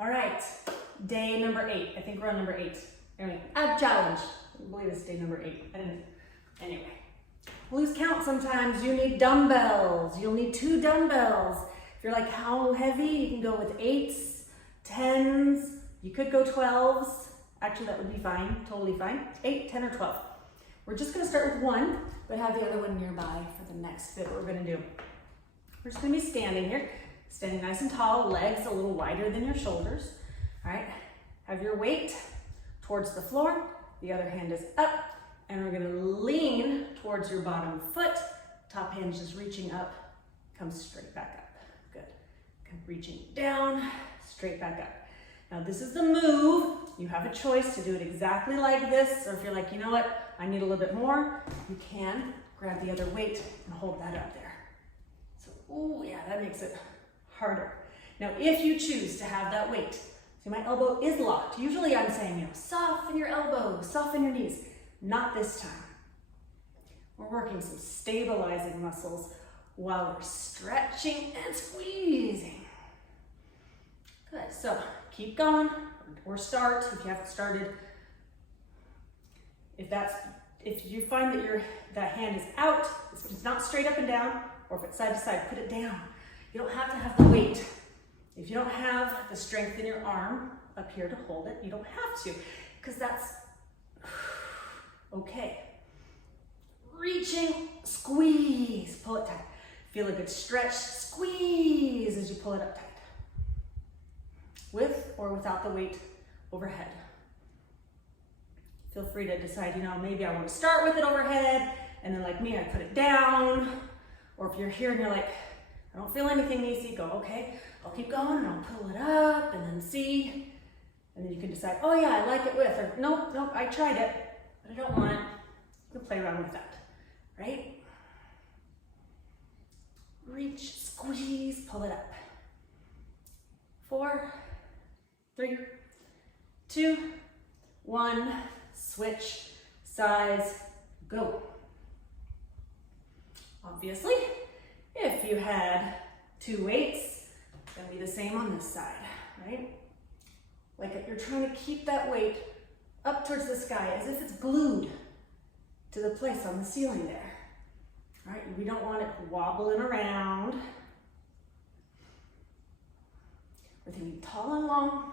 All right, day number 8. I think we're on number 8. Anyway, ab challenge. I believe it's day number 8. Anyway, lose count sometimes. You need dumbbells. You'll need 2 dumbbells. If you're like, how heavy? You can go with 8s, 10s. You could go 12s. Actually, that would be fine, totally fine. 8, 10, or 12. We're just gonna start with 1, but have the other one nearby for the next bit we're gonna do. We're just gonna be standing here, standing nice and tall, legs a little wider than your shoulders. All right, have your weight towards the floor, the other hand is up, and we're gonna lean towards your bottom foot. Top hand is reaching up, come straight back up. Good. Come reaching down, straight back up. Now this is the move. You have a choice to do it exactly like this, or if you're like, you know what, I need a little bit more, you can grab the other weight and hold that up there. So, oh yeah, that makes it harder. Now, if you choose to have that weight, see my elbow is locked. Usually I'm saying, you know, soften your elbow, soften your knees. Not this time. We're working some stabilizing muscles while we're stretching and squeezing. Good, so keep going, or start if you haven't started. If you find that that hand is out, it's not straight up and down, or if it's side to side, put it down. You don't have to have the weight. If you don't have the strength in your arm up here to hold it, you don't have to, because that's okay. Reaching, squeeze, pull it tight. Feel a good stretch, squeeze as you pull it up tight. With or without the weight overhead. Feel free to decide, you know, maybe I want to start with it overhead, and then like me, I put it down. Or if you're here and you're like, I don't feel anything easy, go, okay, I'll keep going and I'll pull it up and then see. And then you can decide, oh yeah, I like it with, or nope, I tried it, but I don't want it. You can play around with that, right? Reach, squeeze, pull it up. 4, 3, 2, 1, switch, sides, go. Obviously, if you had 2 weights, then be the same on this side, right? Like you're trying to keep that weight up towards the sky as if it's glued to the place on the ceiling there. All right, we don't want it wobbling around. We're thinking tall and long.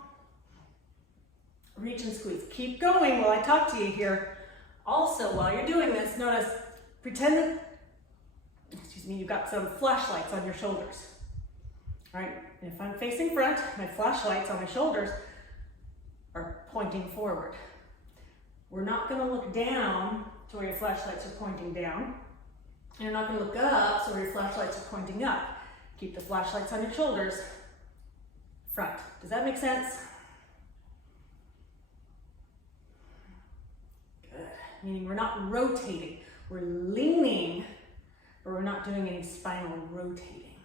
Reach and squeeze. Keep going while I talk to you here. Also, while you're doing this, notice, pretend that, you've got some flashlights on your shoulders. All right, and if I'm facing front, my flashlights on my shoulders are pointing forward. We're not gonna look down to where your flashlights are pointing down. And you're not gonna look up so where your flashlights are pointing up. Keep the flashlights on your shoulders, front. Does that make sense? Good, meaning we're not rotating, we're leaning, but we're not doing any spinal rotating.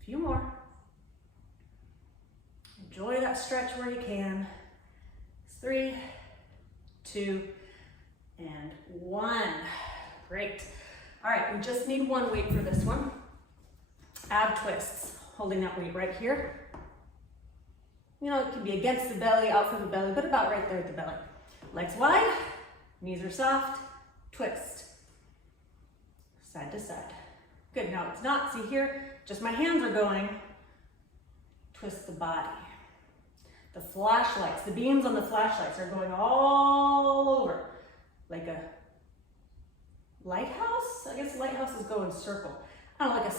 A few more. Enjoy that stretch where you can. 3, 2, and 1. Great. All right, we just need 1 weight for this one. Ab twists, holding that weight right here. You know, it can be against the belly, out from the belly, but about right there at the belly. Legs wide, knees are soft, twist. Side to side. Good, now it's not, see here, just my hands are going. Twist the body. The flashlights, the beams on the flashlights are going all over. Like a lighthouse? I guess lighthouses go in a circle. I don't know, like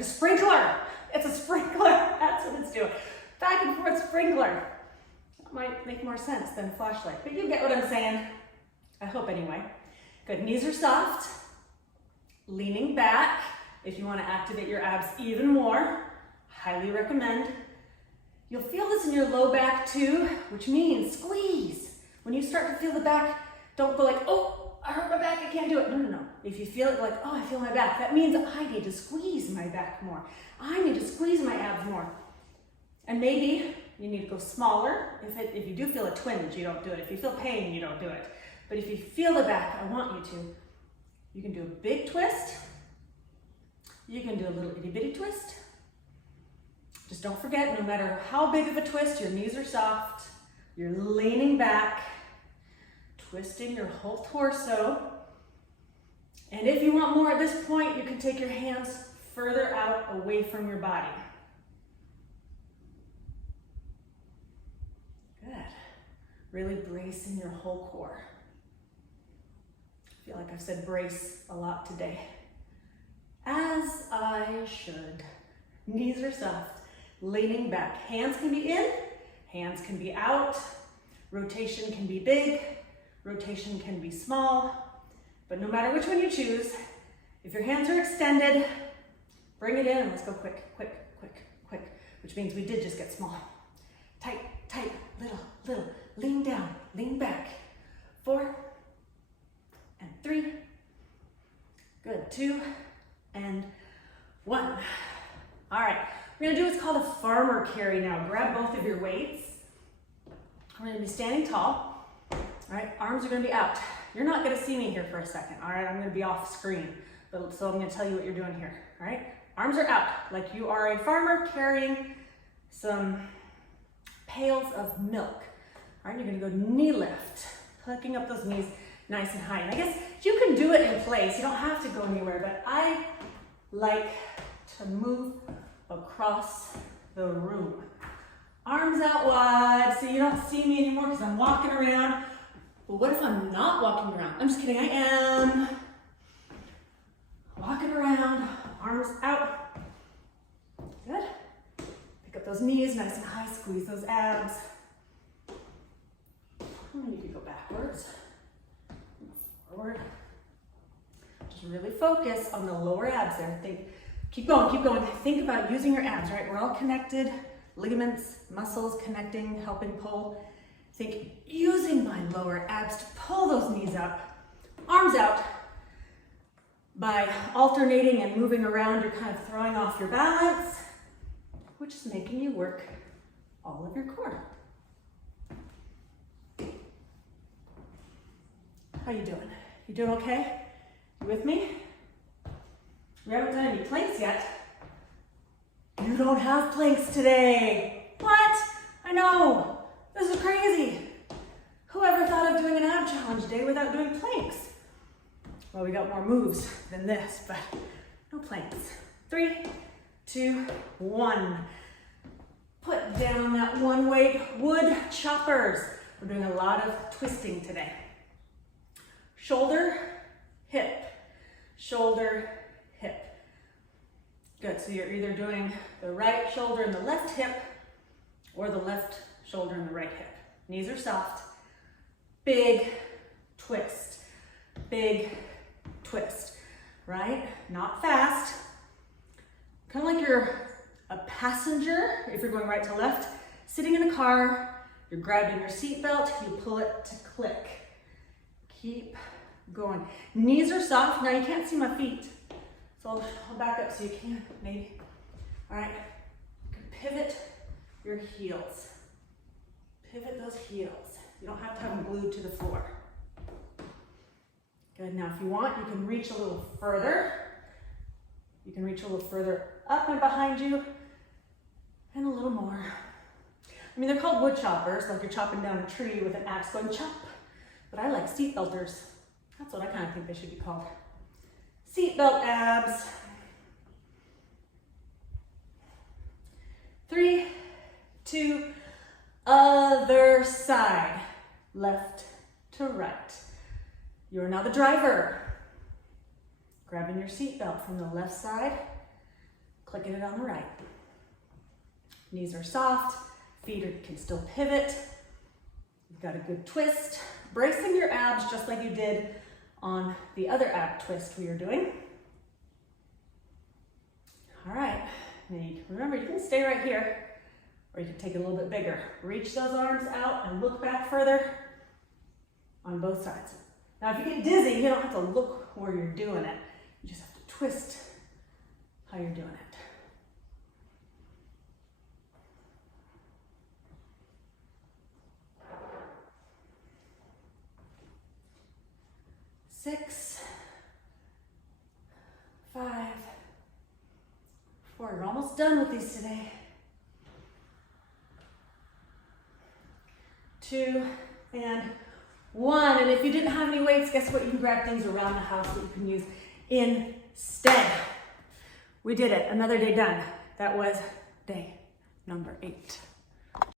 a sprinkler. It's a sprinkler, that's what it's doing. Back and forth sprinkler. That might make more sense than a flashlight, but you get what I'm saying. I hope anyway. Good, knees are soft. Leaning back. If you want to activate your abs even more, highly recommend. You'll feel this in your low back too, which means squeeze. When you start to feel the back, don't go like, oh, I hurt my back, I can't do it. No, no, no. If you feel it like, oh, I feel my back, that means I need to squeeze my back more. I need to squeeze my abs more. And maybe you need to go smaller. If you do feel a twinge, you don't do it. If you feel pain, you don't do it. But if you feel the back, I want you to. You can do a big twist, You can do a little itty bitty twist. Just don't forget, no matter how big of a twist, your knees are soft. You're leaning back, twisting your whole torso. And if you want more at this point, you can take your hands further out away from your body. Good. Really bracing your whole core. I feel like I've said brace a lot today. As I should. Knees are soft, leaning back. Hands can be in, hands can be out. Rotation can be big, rotation can be small. But no matter which one you choose, if your hands are extended, bring it in and let's go quick, quick, quick, quick, which means we did just get small. Tight, tight, little, little, lean down, lean back. 4 and 3. Good, 2 and 1. All right, we're gonna do what's called a farmer carry now. Grab both of your weights. We're gonna be standing tall. All right, arms are gonna be out. You're not gonna see me here for a second, all right? I'm gonna be off screen, so I'm gonna tell you what you're doing here, all right? Arms are out, like you are a farmer carrying some pails of milk. All right, you're gonna go knee lift, plucking up those knees nice and high. And I guess you can do it in place. You don't have to go anywhere, but I like to move across the room. Arms out wide so you don't see me anymore because I'm walking around. But what if I'm not walking around? I'm just kidding, I am. Walking around, arms out. Good. Pick up those knees nice and high, squeeze those abs. You can go backwards, forward. Just really focus on the lower abs there. Keep going, keep going. Think about using your abs, right? We're all connected, ligaments, muscles connecting, helping pull. Think using my lower abs to pull those knees up, arms out. By alternating and moving around, you're kind of throwing off your balance, which is making you work all of your core. How you doing? You doing okay? You with me? We haven't done any planks yet. You don't have planks today. What? I know. This is crazy. Whoever thought of doing an ab challenge day without doing planks? Well, we got more moves than this, but no planks. 3, 2, 1. Put down that one weight. Wood choppers. We're doing a lot of twisting today. Shoulder, hip, shoulder, hip. Good, so you're either doing the right shoulder and the left hip or the left shoulder and the right hip. Knees are soft. Big twist, big twist, right? Not fast. Kind of like you're a passenger, if you're going right to left, sitting in a car, you're grabbing your seatbelt, you pull it to click. Keep going. Knees are soft. Now you can't see my feet, so I'll back up so you can, maybe. All right, pivot your heels. Pivot those heels. You don't have to have them glued to the floor. Good, now if you want, you can reach a little further. You can reach a little further up and behind you, and a little more. I mean, they're called wood choppers, like you're chopping down a tree with an axe going chop, but I like seat belters. That's what I kind of think they should be called. Seatbelt abs. 3, 2, other side. Left to right. You're now the driver. Grabbing your seatbelt from the left side, clicking it on the right. Knees are soft, feet can still pivot. You've got a good twist. Bracing your abs just like you did on the other ab twist we are doing. All right, remember you can stay right here or you can take it a little bit bigger. Reach those arms out and look back further on both sides. Now if you get dizzy, you don't have to look where you're doing it. You just have to twist how you're doing it. Six, 5, We're almost done with these today. 2 and 1. And if you didn't have any weights, guess what? You can grab things around the house that you can use instead. We did it. Another day done. That was day number 8.